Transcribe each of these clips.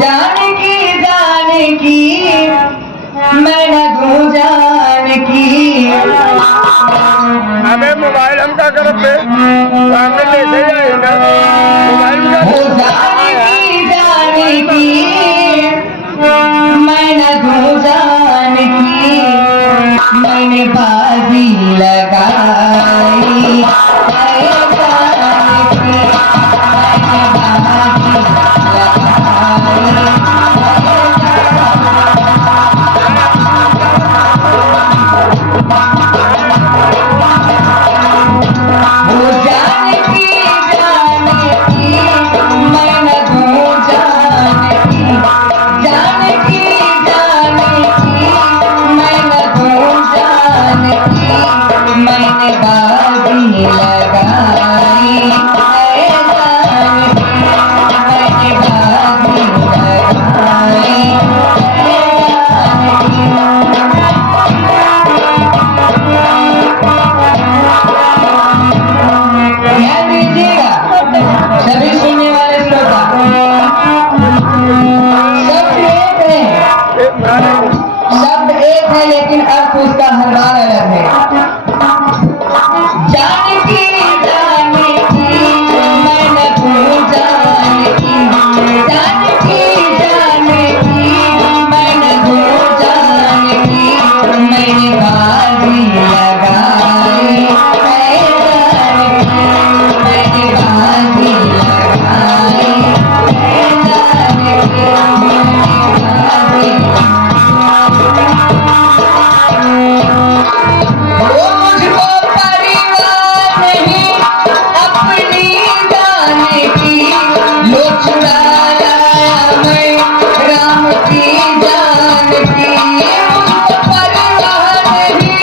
जानकी मैं न दूं जानकी। अबे मोबाइल हम क्या करते सामने लेते जाएगा मोबाइल जानकी मैं न दूं जानकी। मैंने बाजी लगाई जानकी, मैंने बाजी शब्द एक है लेकिन अर्थ उसका हर बार अलग है। जानकी जानकी मैं न दूं जानकी, जानकी जानकी मैं न दूं जानकी। मैंने बाजी लगाई जानकी, मैंने बाजी लगाई जानकी। वो मुझको परिवार नहीं अपनी जानकी, लो चुरा लाया मैं राम की जानकी। मुझको परिवार नहीं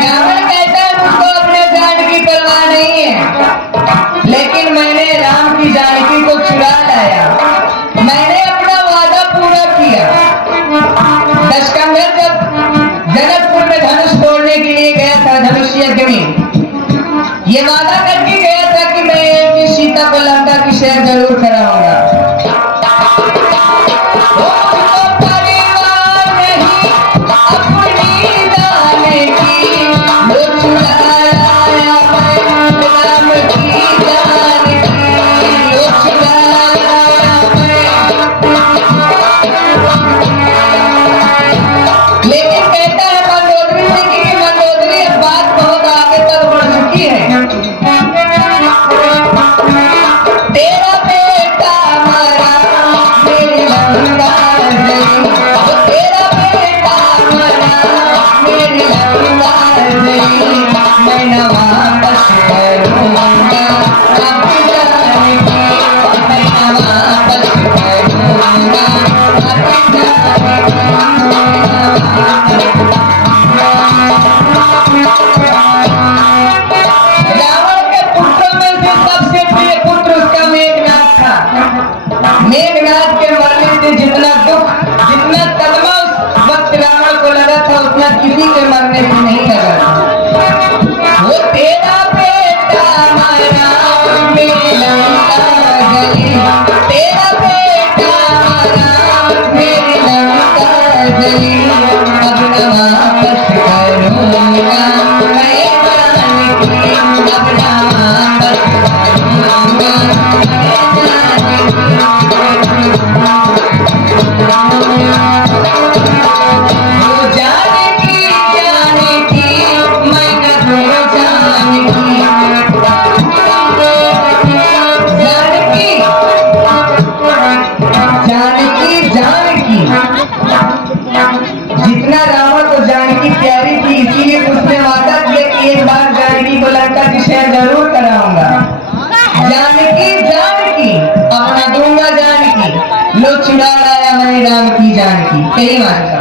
रावण कहता है मुझको अपने जानकी परवाह नहीं है, लेकिन मैंने राम की जानकी को चुरा लाया। मैंने अपना वादा पूरा किया। दशकंधर जब जनकपुर में धनुष तोड़ने के लिए गया था, धनुष यज्ञ में ये वादा करके गया था कि मैं एक सीता को लंका की शहर जरूर कराऊंगा। लेकिन कहता है मंदोदरी से कि मंदोदरी अब बात बहुत आगे तक बढ़ चुकी है। तेरा बेटा मरा मेरी लंका गई, तेरा बेटा मरा मेरी लंका गई। मैं न वापस करूंगा अपनी जानकी, मैं न वापस करूंगा अपनी जानकी। रावण के पुत्रों में से सबसे प्रिय पुत्र उसका मेघनाथ था। मेघनाथ के मरने से जितना दुख, जितना सदमा उस वक्त रावण को लगा था, उतना किसी के मरने से नहीं लगा था। वो तेरा बेटा मरा मेरी लंका गई, तेरा बेटा मरा मेरी लंका गई। अब न वापस करूंगा मैं जानकी, अब न वापस करूंगा मैं जानकी। जानकी मैं न दूं जानकी, जानकी जानकी जितना रावण को जानकी प्यारी थी, इसीलिए उसने वादा किया कि एक बार जानकी को लंका की शहर जरूर कराऊंगा। जानकी जानकी अपना दूंगा जानकी, लो चुरा लाया मैं राम की जानकी। यही मानता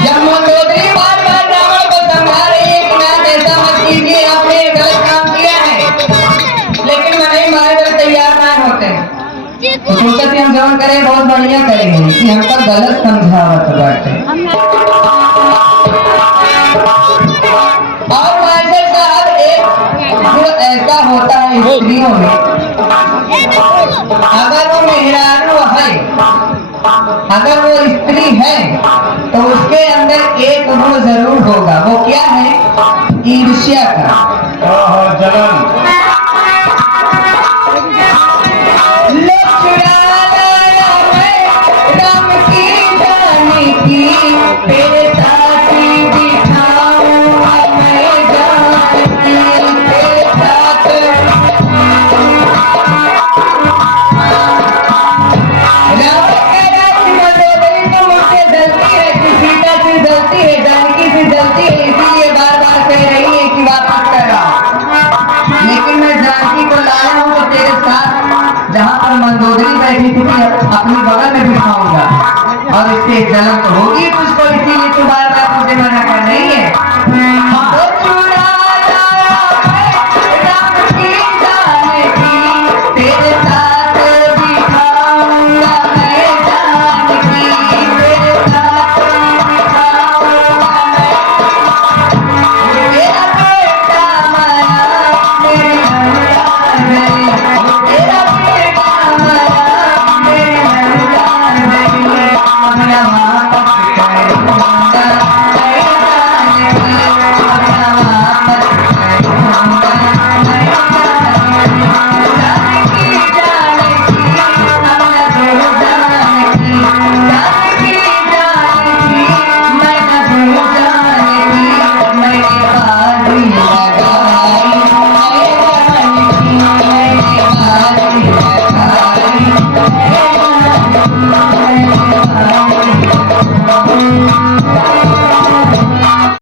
जब मंदोदरी बार बार रावण को समझा रही है कि नाथ ऐसा मत कीजिए, आपने गलत काम किया है, लेकिन नहीं मानने को तैयार ना होते हैं। तो सोचते हम जवन करें बहुत बढ़िया करेंगे कि हमका गलत समझावत बाटे। पैदा होता है स्त्रियों में, अगर वो मेहरारू है, अगर वो स्त्री है, तो उसके अंदर एक गुण जरूर होगा। वो क्या है? ईर्ष्या का। जलन। लोग चुरा लाया मैं राम की जानी की, तेरे साथ बिठाऊं मैं जानकी, तेरे साथ। जलती है, जानकी से जलती है, इसीलिए बार बार कह रही है कि वापस कर रहा। लेकिन मैं जानकी को लाया हूँ तो तेरे साथ जहाँ पर मंदोदरी बैठी थी अपनी बगल में बिठाऊंगा, और इससे जलन तो होगी तुझको, इसीलिए तू बार बार मुझे मना